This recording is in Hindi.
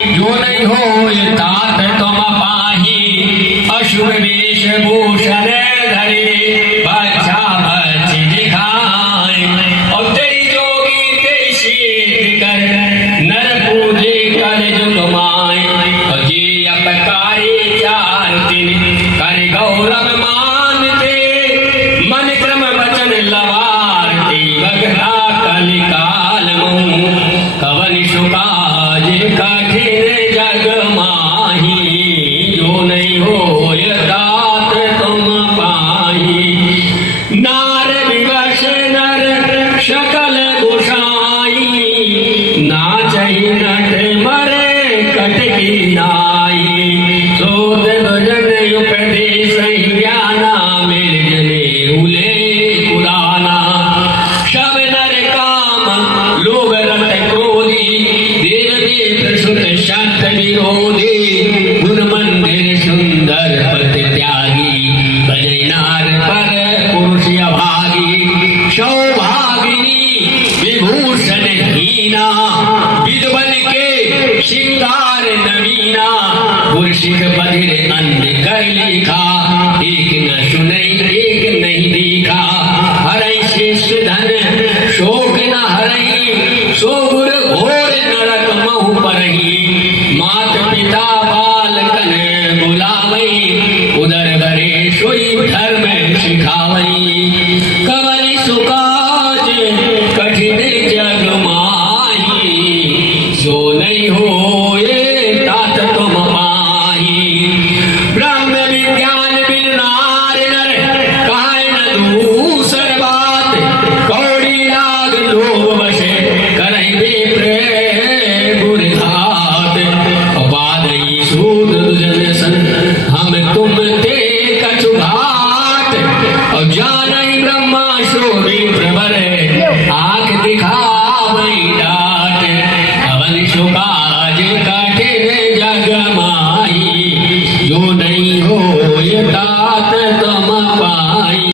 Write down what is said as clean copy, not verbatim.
जो नहीं हो ये तात तुम पाही अशुभ वेशभूषण धरे बच्चा बच्ची दिखाए और तेरी जोगी तेरी शीत कर नर पूजे कर जुग माए और जी अपकारी चार दिन कर गौरव मानते मन क्रम वचन लवारते भगता कलिकाल मुँह कवन सुकाज कठिन जग माही जो नहीं हो तात तुम पाही नार विवश नर शकल गुसाई नाचहि नट मरे कटकी नाई सोत भजन उपदेश ज्ञाना मेरे जने उले पुराना शब नर काम लोभ रत क्रोधी देव देव सुत शत विरोधी गुण मंदिर सुंदर पत त्यागी भजय नार पर पुरुष अभागी सौभागिनी विभूषण हीना विद्वन के श्रृंगार नवीना पुरुषिक बधिर अंध कर लिखा एक न सुनई एक नहीं देखा हरई शेष धन शोक न हरई सो गुर घोर नरक महु परही मात पिता बालकन बुलावई उदर भरे सोई धर्म सिखावई